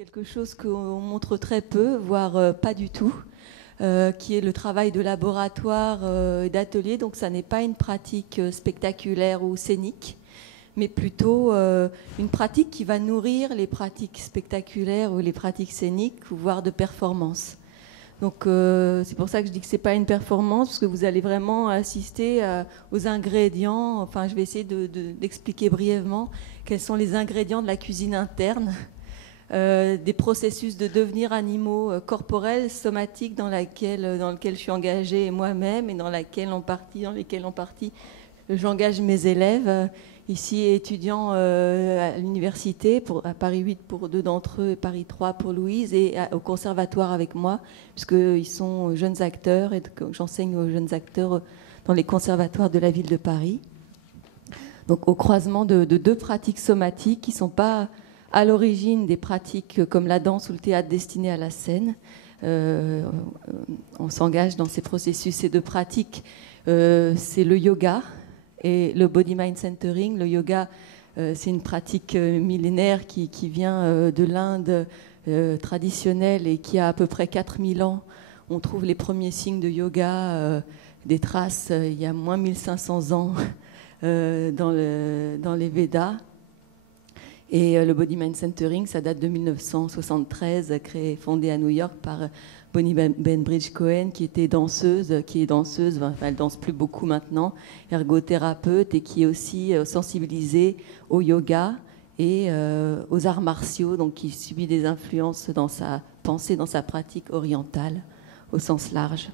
quelque chose qu'on montre très peu, voire pas du tout, qui est le travail de laboratoire et d'atelier. Donc ça n'est pas une pratique spectaculaire ou scénique, mais plutôt une pratique qui va nourrir les pratiques spectaculaires ou les pratiques scéniques, voire de performance. Donc c'est pour ça que je dis que c'est pas une performance, parce que vous allez vraiment assister aux ingrédients. Enfin, je vais essayer d'expliquer brièvement quels sont les ingrédients de la cuisine interne, des processus de devenir animaux corporels, somatiques, dans lequel je suis engagée moi-même et dans lesquels en partie j'engage mes élèves. Ici, étudiants à l'université, à Paris 8 pour deux d'entre eux, et Paris 3 pour Louise, et au conservatoire avec moi, puisqu'ils sont jeunes acteurs et que j'enseigne aux jeunes acteurs dans les conservatoires de la ville de Paris. Donc au croisement de deux pratiques somatiques qui ne sont pas à l'origine des pratiques comme la danse ou le théâtre destinées à la scène. On s'engage dans ces processus. Ces deux pratiques, c'est le yoga et le body mind centering. Le yoga, c'est une pratique millénaire qui vient de l'Inde traditionnelle et qui a à peu près 4000 ans. On trouve les premiers signes de yoga, des traces il y a moins 1500 ans dans les Védas. Et le body mind centering, ça date de 1973, fondé à New York par Bonnie Bainbridge Cohen, qui est danseuse, enfin, elle danse plus beaucoup maintenant, ergothérapeute, et qui est aussi sensibilisée au yoga et aux arts martiaux, donc qui subit des influences dans sa pensée, dans sa pratique orientale, au sens large.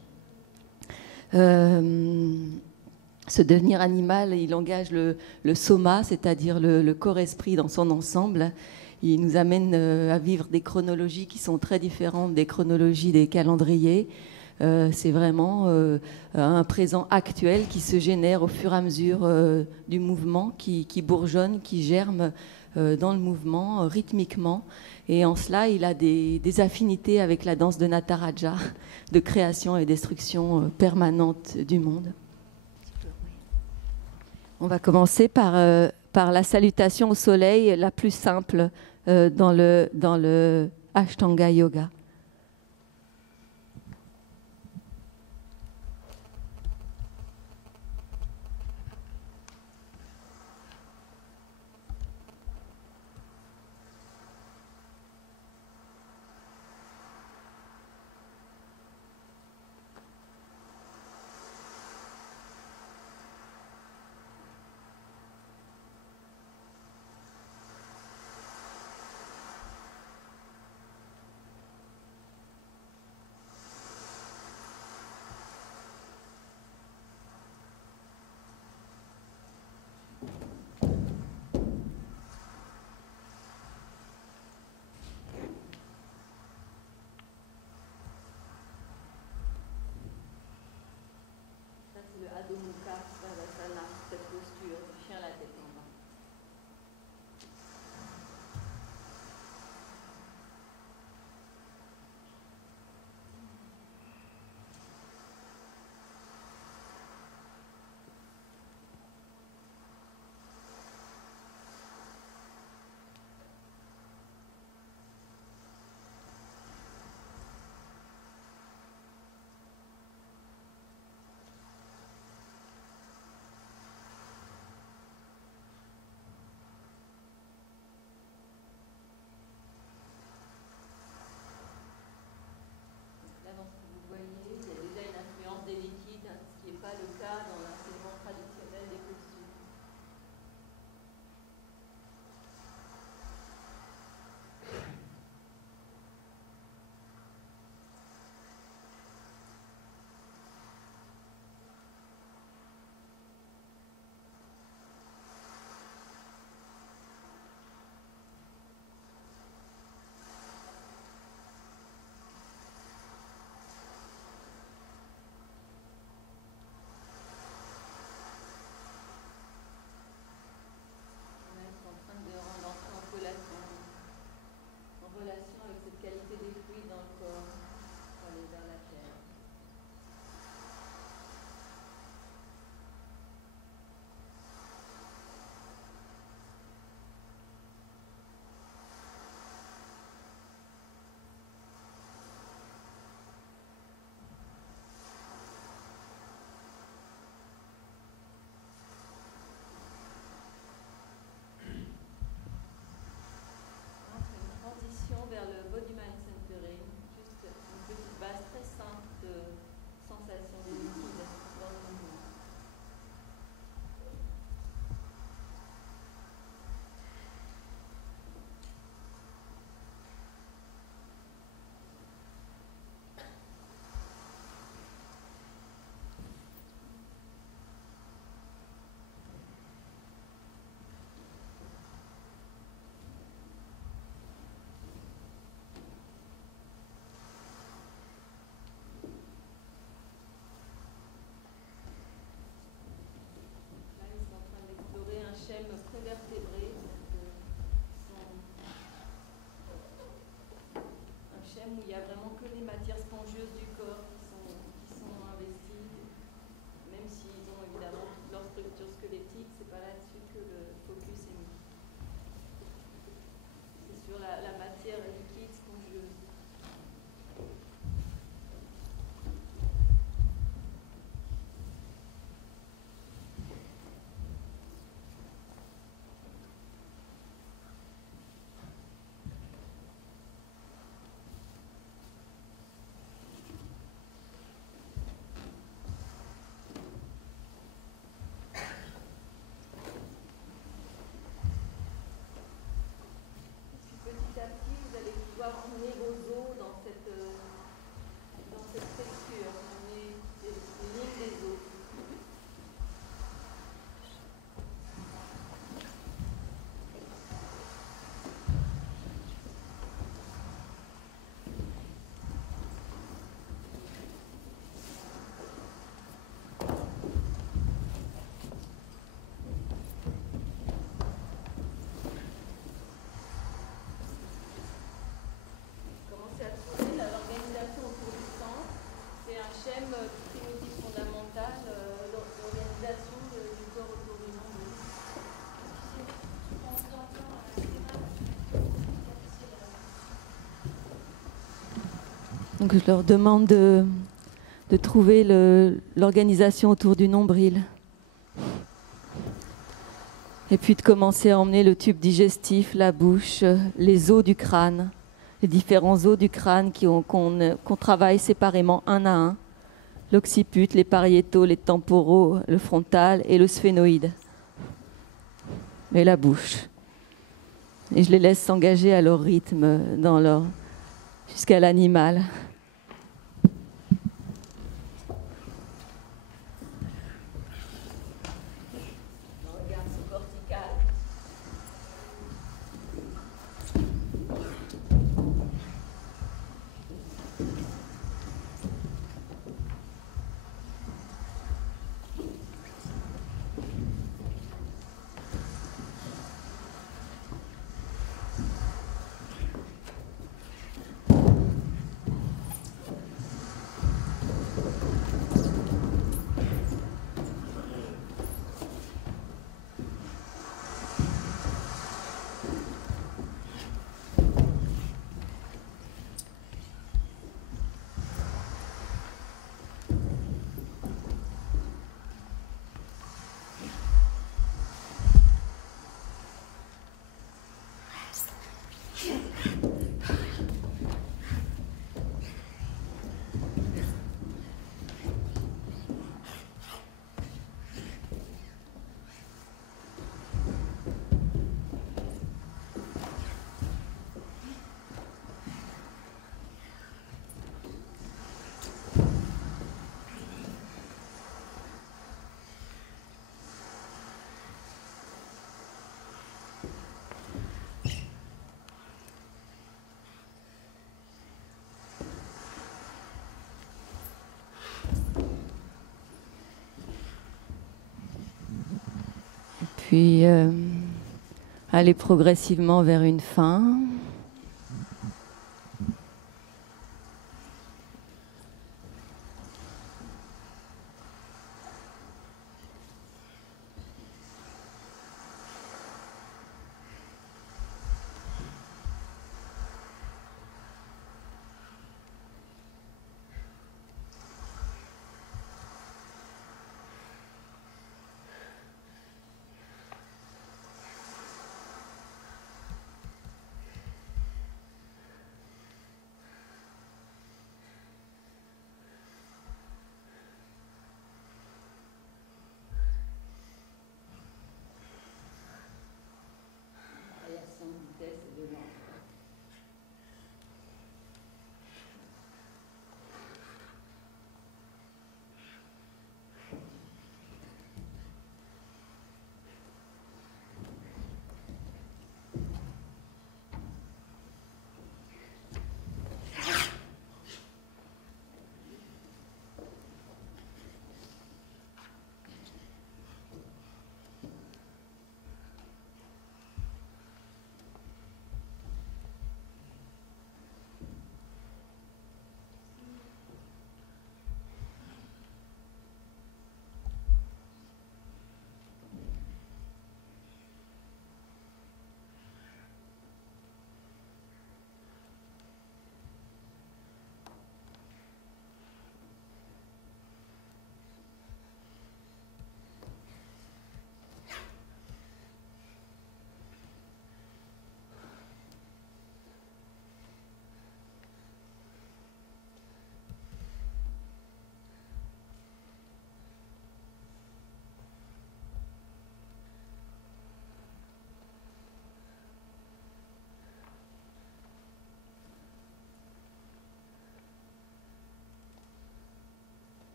Ce devenir animal, il engage le soma, c'est-à-dire le corps-esprit dans son ensemble. Il nous amène à vivre des chronologies qui sont très différentes des chronologies des calendriers. C'est vraiment un présent actuel qui se génère au fur et à mesure du mouvement, qui bourgeonne, qui germe dans le mouvement, rythmiquement. Et en cela, il a des affinités avec la danse de Nataraja, de création et destruction permanente du monde. On va commencer par la salutation au soleil, la plus simple dans le Ashtanga Yoga. Donc je leur demande de trouver l'organisation autour du nombril. Et puis de commencer à emmener le tube digestif, la bouche, les os du crâne, les différents os du crâne qu'on travaille séparément un à un. L'occiput, les pariétaux, les temporaux, le frontal et le sphénoïde. Et la bouche. Et je les laisse s'engager à leur rythme jusqu'à l'animal. Puis aller progressivement vers une fin.